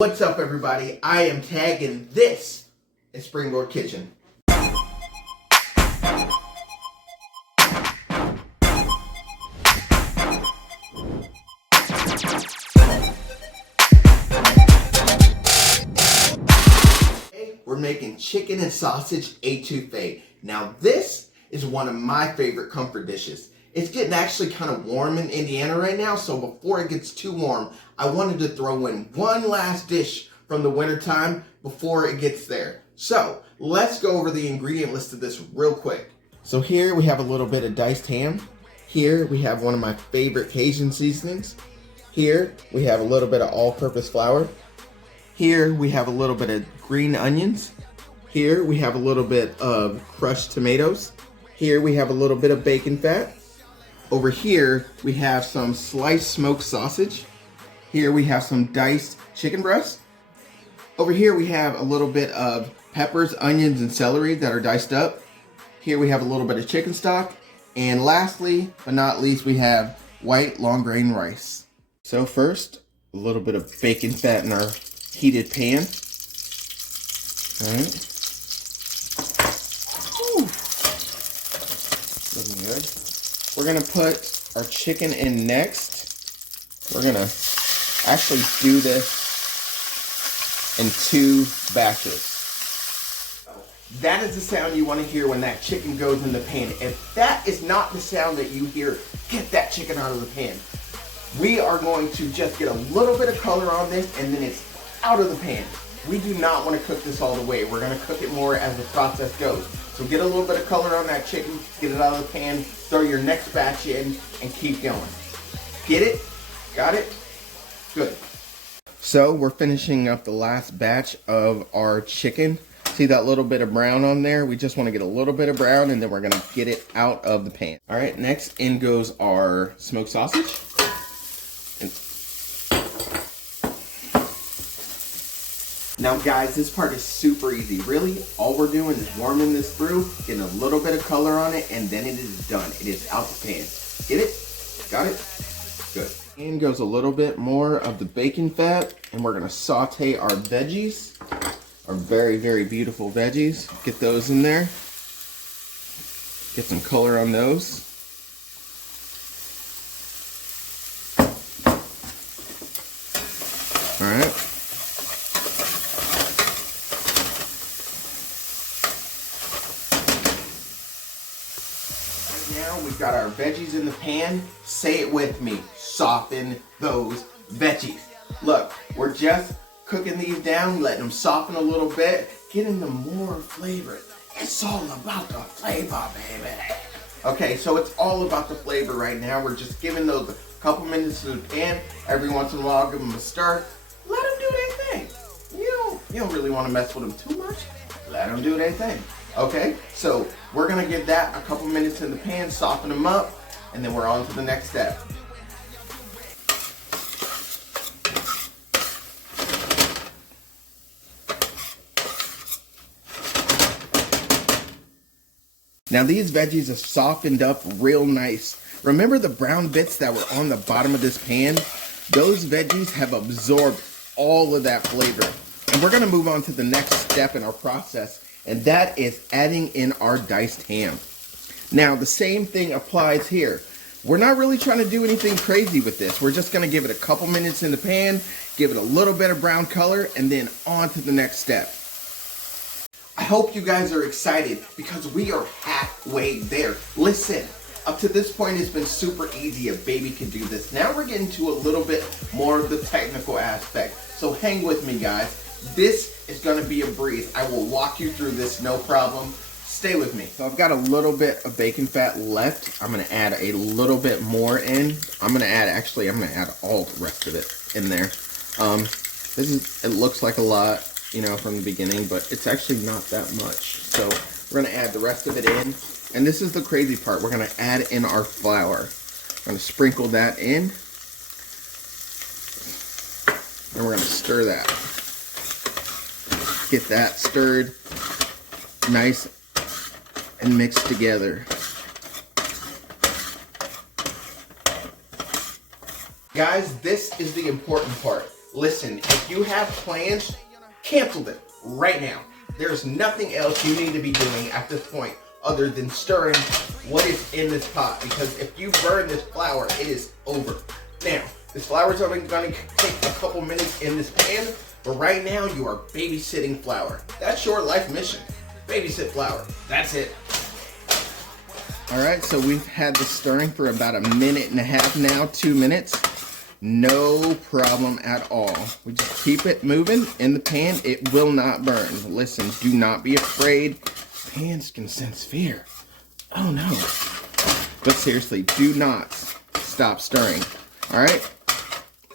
What's up, everybody? I am tagging this in Springboard Kitchen. We're making chicken and sausage etouffee. Now this is one of my favorite comfort dishes. It's getting actually kind of warm in Indiana right now, so before it gets too warm, I wanted to throw in one last dish from the wintertime before it gets there. So let's go over the ingredient list of this real quick. So here we have a little bit of diced ham. Here we have one of my favorite Cajun seasonings. Here we have a little bit of all-purpose flour. Here we have a little bit of green onions. Here we have a little bit of crushed tomatoes. Here we have a little bit of bacon fat. Over here we have some sliced smoked sausage. Here we have some diced chicken breast. Over here we have a little bit of peppers, onions, and celery that are diced up. Here we have a little bit of chicken stock. And lastly, but not least, we have white long grain rice. So first, a little bit of bacon fat in our heated pan. All right. Looking good. We're gonna put our chicken in next. We're gonna actually do this in 2 batches. That is the sound you want to hear when that chicken goes in the pan. If that is not the sound that you hear, get that chicken out of the pan. We are going to just get a little bit of color on this and then it's out of the pan. We do not want to cook this all the way. We're going to cook it more as the process goes. So get a little bit of color on that chicken, get it out of the pan, throw your next batch in, and keep going. Get it? Got it? Good. So we're finishing up the last batch of our chicken. See that little bit of brown on there? We just want to get a little bit of brown and then we're going to get it out of the pan. All right, next in goes our smoked sausage. Now guys, this part is super easy. Really, all we're doing is warming this through, getting a little bit of color on it, and then it is done. It is out the pan. Get it? Got it? Good. In goes a little bit more of the bacon fat, and we're gonna saute our veggies, our very, very beautiful veggies. Get those in there. Get some color on those. All right. Now we've got our veggies in the pan. Say it with me, soften those veggies. Look, we're just cooking these down, letting them soften a little bit, getting them more flavor. It's all about the flavor, baby. Okay, so it's all about the flavor right now. We're just giving those a couple minutes in the pan. Every once in a while, give them a stir. Let them do their thing. You don't really want to mess with them too much. Let them do their thing. Okay, so we're gonna give that a couple minutes in the pan, soften them up, and then we're on to the next step. Now these veggies are softened up real nice. Remember the brown bits that were on the bottom of this pan? Those veggies have absorbed all of that flavor. And we're gonna move on to the next step in our process, and that is adding in our diced ham. Now, the same thing applies here. We're not really trying to do anything crazy with this. We're just gonna give it a couple minutes in the pan, give it a little bit of brown color, and then on to the next step. I hope you guys are excited because we are halfway there. Listen, up to this point it's been super easy. A baby can do this. Now we're getting to a little bit more of the technical aspect. So hang with me, guys. This is gonna be a breeze. I will walk you through this, no problem. Stay with me. So I've got a little bit of bacon fat left. I'm gonna add a little bit more in. I'm gonna add all the rest of it in there. It looks like a lot, you know, from the beginning, but it's actually not that much. So we're gonna add the rest of it in. And this is the crazy part. We're gonna add in our flour. I'm gonna sprinkle that in. And we're gonna stir that. Get that stirred nice and mixed together. Guys, this is the important part. Listen, if you have plans, cancel them right now. There's nothing else you need to be doing at this point other than stirring what is in this pot, because if you burn this flour, it is over. Now, this flour is only going to take a couple minutes in this pan, but right now you are babysitting flour. That's your life mission. Babysit flour. That's it. All right, so we've had this stirring for about 1.5 minutes now, 2 minutes. No problem at all. We just keep it moving in the pan. It will not burn. Listen, do not be afraid. Pans can sense fear. Oh no. But seriously, do not stop stirring. All right.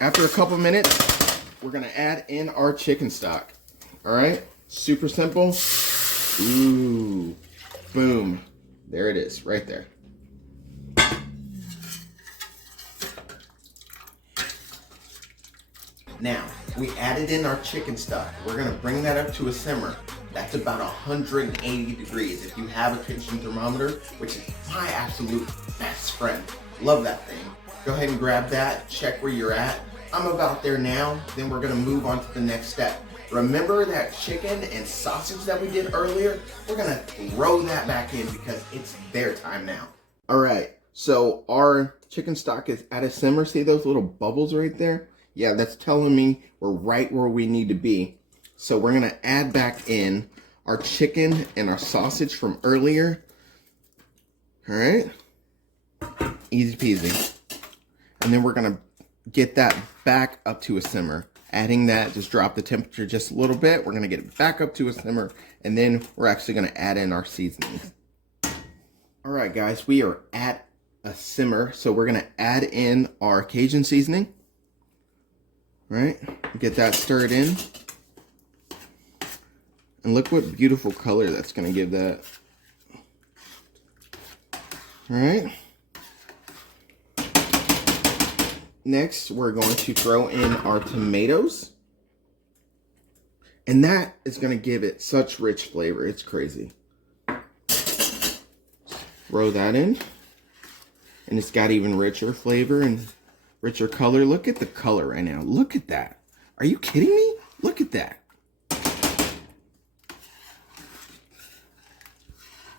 After a couple minutes, we're going to add in our chicken stock. All right. Super simple. Ooh. Boom. There it is, right there. Now, we added in our chicken stock. We're gonna bring that up to a simmer. That's about 180 degrees. If you have a kitchen thermometer, which is my absolute best friend. Love that thing. Go ahead and grab that, check where you're at. I'm about there now, then we're gonna move on to the next step. Remember that chicken and sausage that we did earlier? We're gonna throw that back in because it's their time now. All right, so our chicken stock is at a simmer. See those little bubbles right there? Yeah, that's telling me we're right where we need to be. So we're gonna add back in our chicken and our sausage from earlier. All right, easy peasy. And then we're gonna get that back up to a simmer. Adding that, just drop the temperature just a little bit. We're gonna get it back up to a simmer, and then we're actually gonna add in our seasonings. All right, guys, we are at a simmer, so we're gonna add in our Cajun seasoning. All right, get that stirred in. And look what beautiful color that's gonna give that. All right. Next, we're going to throw in our tomatoes. And that is going to give it such rich flavor. It's crazy. Throw that in. And it's got even richer flavor and richer color. Look at the color right now. Look at that. Are you kidding me? Look at that.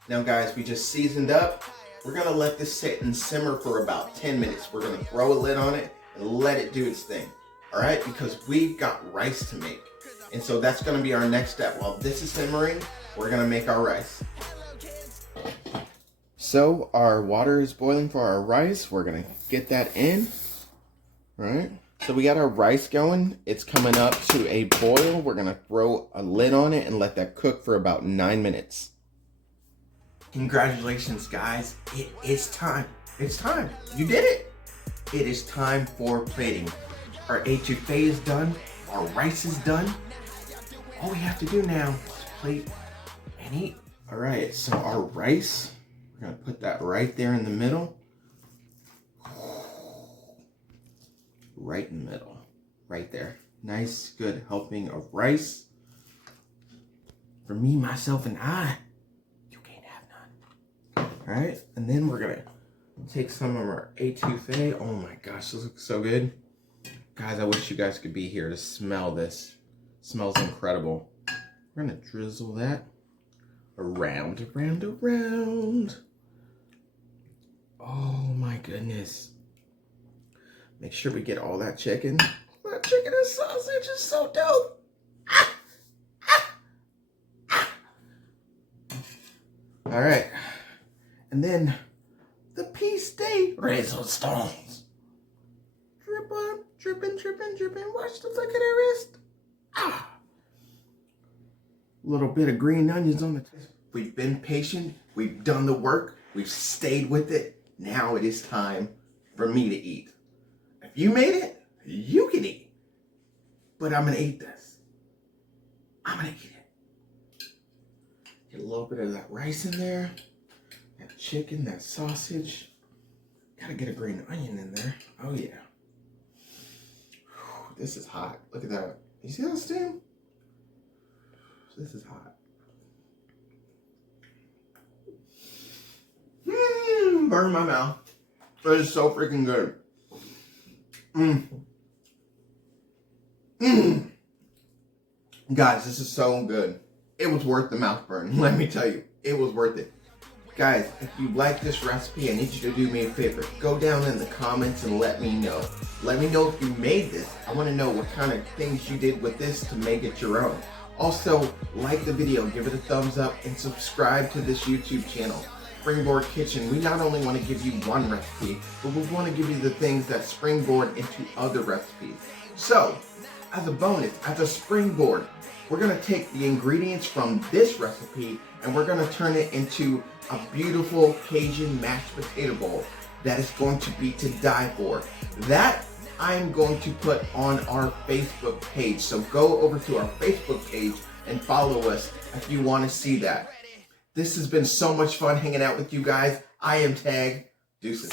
Now, guys, we just seasoned up. We're gonna let this sit and simmer for about 10 minutes. We're gonna throw a lid on it and let it do its thing, all right? Because we've got rice to make. And so that's gonna be our next step. While this is simmering, we're gonna make our rice. So our water is boiling for our rice. We're gonna get that in, all right? So we got our rice going. It's coming up to a boil. We're gonna throw a lid on it and let that cook for about 9 minutes. Congratulations, guys. It is time. It's time. You did it. It is time for plating. Our etouffee is done. Our rice is done. All we have to do now is plate and eat. All right, so our rice, we're gonna put that right there in the middle. Right in the middle, right there. Nice, good helping of rice. For me, myself, and I. All right, and then we're gonna take some of our etouffee. Oh my gosh, this looks so good. Guys, I wish you guys could be here to smell this. It smells incredible. We're gonna drizzle that around, around, around. Oh my goodness. Make sure we get all that chicken. That chicken and sausage is so dope. All right. And then the piece de resistance. Drip on, dripping, dripping, dripping. Watch the flick of their wrist. Ah. Little bit of green onions on the table. We've been patient. We've done the work. We've stayed with it. Now it is time for me to eat. If you made it, you can eat. But I'm going to eat this. I'm going to eat it. Get a little bit of that rice in there. That chicken, that sausage. Gotta get a green onion in there. Oh yeah. Whew, this is hot. Look at that. You see that steam? This is hot. Burn my mouth. It is so freaking good. Guys, this is so good. It was worth the mouth burn. Let me tell you, it was worth it. Guys, if you like this recipe, I need you to do me a favor. Go down in the comments and let me know. Let me know if you made this. I want to know what kind of things you did with this to make it your own. Also, like the video, give it a thumbs up, and subscribe to this YouTube channel, Springboard Kitchen. We not only want to give you one recipe, but we want to give you the things that springboard into other recipes. So, as a bonus, as a springboard, we're going to take the ingredients from this recipe and we're going to turn it into a beautiful Cajun mashed potato bowl that is going to be to die for. That I'm going to put on our Facebook page. So go over to our Facebook page and follow us if you want to see that. This has been so much fun hanging out with you guys. I am Tag. Deuces.